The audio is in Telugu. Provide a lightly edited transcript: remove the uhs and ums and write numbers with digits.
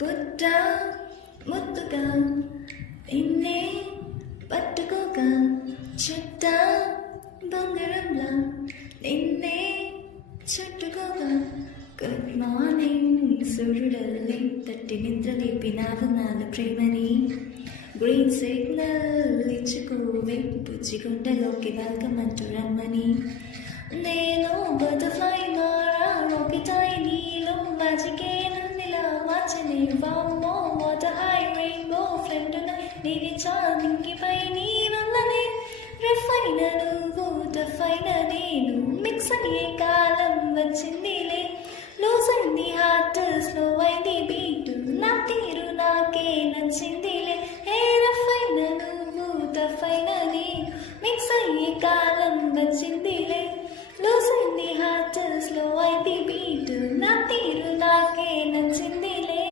పుట్ట ముద్దుగా నిన్నే పట్టుకోగా చుట్ట బొంగరంలా నిన్నే చుట్టుకోగా గుడ్ మార్నింగ్ సూర్యుడల్లే తట్టి నిద్ర లేపినావు నాల ప్రేమని గ్రీన్ సిగ్నల్ ఇచ్చుకోవే బుజ్జిగుండలోకి వెల్కమ్ అంటూ రమ్మని నేను బటర్ఫ్లై మారా రాకెట్ అయి నీలో మ్యాజికే నన్నిలా మార్చని వామ్మో వాటర్ హై రెయిన్బో ఫ్రెండ్ నేను చాలింకిపై నీ వల్లనే రెఫైన నువ్వు టఫైన నేను మిక్స్ అయ్యే కాలం వచ్చిందిలే లూజ్ అయింది హార్ట్